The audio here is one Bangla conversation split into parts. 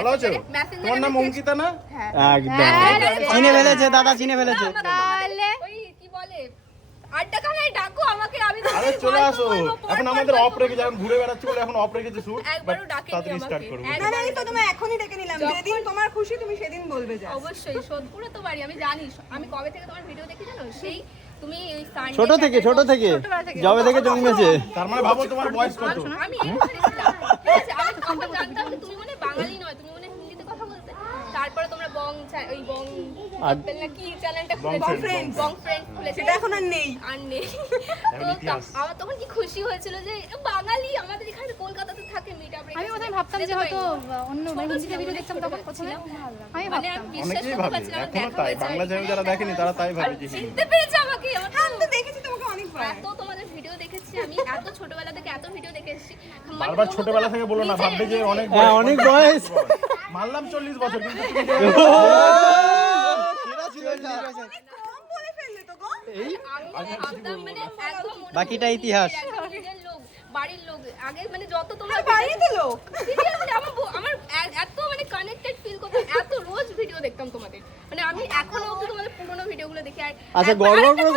ভালো আছো? তোমার নাম অঙ্কিতা না? একদম চিনে ফেলেছে দাদা, চিনে ফেলেছে। তাহলে ওই কি বলে আড্ডা খানায় ডাকো আমাকে, আমি আরে চলে আসো, এখন আমাদের অফ রেখে যখন ঘুরে বেড়াচ্ছি বলে এখন অফ রেখেছে শুট, একবারও ডাকেনি তাড়াতাড়ি আমাকে। স্টার্ট করব। না না, এই তো তোমায় এখনই ডেকে নিলাম, যেদিন তোমার খুশি তুমি সেদিন বলবে যা। অবশ্যই সোদপুরে তো বাড়ি, আমি জানি। আমি কবে থেকে তোমার ভিডিও দেখি জানো? সেই তুমি ওই সানডে ছোট থেকে জবে থেকে জন্মেছে। তার মানে ভাবো তোমার বয়স কত? আমি এখানে ছিলাম, ঠিক আছে? আমি তখন জানতাম যে তুমি মনে বাঙালি নয়, তুমি মনে হিন্দিতে কথা বলতে। তারপরে তোমরা ওই বং কাপেল না কি চ্যানেলটা খুলেছো, বং ফ্রেন্ড খুলেছো, সেটা এখন আর নেই। আর নেই। তো আমার তখন কি খুশি হয়েছিল যে বাঙালি আমাদের এখানে কলকাতাতে থাকে, মিট আপ। আমি ওদের ভাবতাম যে হয়তো অন্য হিন্দিতে ভিডিও দেখতাম তখন ছিলাম, আমি মানে ভাবতাম আমি বিশ্বাস অনেকেই করতে ভাবে, পারছিলাম না, এখনো দেখা তাই। হয়েছে। বাংলা চ্যানেল যারা দেখেনি তারা তাই ভাবে যে চিনতে পেরেছে আমাকে। আমার আমি তো দেখেছি তোমাকে অনেকবার। এত তোমাদের ভিডিও দেখেছি আমি, এত ছোটবেলা থেকে এত ভিডিও দেখে এসেছি। বারবার ছোটবেলা থেকে বলো না, ভাববে যে অনেক হ্যাঁ অনেক বয়স। মানলাম 40 বছর, কিন্তু কম বলে ফেললে তো গো। আমি ভাবতাম মানে একদম বাকিটা ইতিহাস। নিজের লোক, বাড়ির লোক আগে মানে যত তোমরা বাড়িতে লোক। সিরিয়াসলি আমার এত মানে কানেক্টেড ফিল করতাম, এত রোজ ভিডিও দেখতাম তোমাদের। মানে আমি এখনো অবধি তোমাদের পুরোনো ভিডিওগুলো দেখি। আর আচ্ছা গড়বড় করে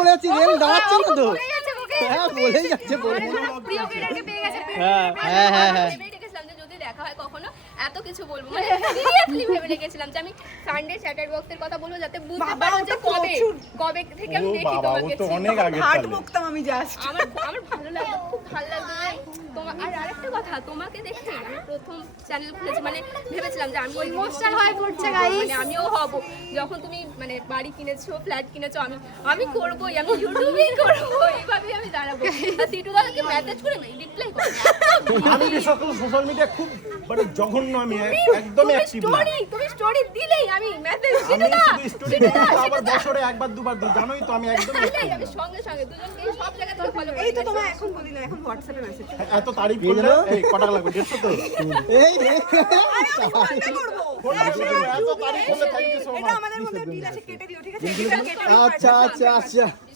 বলে যাচ্ছি, রেল দাঁড়াচ্ছে না তো। বলে যাচ্ছে মুখে। হ্যাঁ বলেই যাচ্ছে, বলে। প্রিয় ক্রিয়েটারকে পেয়ে গেছে। হ্যাঁ হ্যাঁ হ্যাঁ হ্যাঁ। ভেবেই রেখেছিলাম যে যদি দেখা হয় কখনো এত কিছু বলবো, মানে সিরিয়াসলি ভেবে রেখেছিলাম যে আমি সানডে চ্যাটার বক্সের কথা বলবো যাতে বুঝতে পারো যে কবে থেকে আমি ও দেখি বাবা, ও তোমাকে। তো অনেক আগে হার্ট তাহলে। বকতাম আমি জাস্ট। আমার ভালো লাগতো, খুব ভালো লাগতো যে তোমার। আর আরেকটা কথা, তোমাকে দেখে আমি প্রথম চ্যানেল খুলেছি, মানে ভেবেছিলাম যে আমি ইমোশনাল হয়ে পড়ছে গাইস। মানে আমিও হব। যখন তুমি মানে বাড়ি কিনেছো, ফ্ল্যাট কিনেছো, আমি করবোই, আমি ইউটিউবেই করবো, এইভাবেই আমি দাঁড়াবো। আর সিটু দাদাকে মেসেজ করে রিপ্লাই করো। আমি বিশেষ করে সোশ্যাল মিডিয়া খুব মানে জঘন্য, আমি একদমই অ্যাক্টিভ না। তুমি স্টোরি দিলেই আমি মেসেজ আমি শুধু স্টোরি দিই, আবার বছরে একবার দুবার দিই, জানোই তো আমি একদমই active না। আমি সঙ্গে সঙ্গে দুজনকে সব জায়গা থেকে ফলো করি। এই তো তোমায় এখন বলি না, এখন হোয়াটসঅ্যাপে মেসেজ। এত তারিফ করলে এই কটা লাগবে? 150 তো? এই রে। এত তারিফ করলে থ্যাংক ইউ সো এটা মাচ। আমাদের মধ্যে ডিল আছে, কেটে দিও, ঠিক আছে? এটা কেটে দিও। আচ্ছা আচ্ছা আচ্ছা।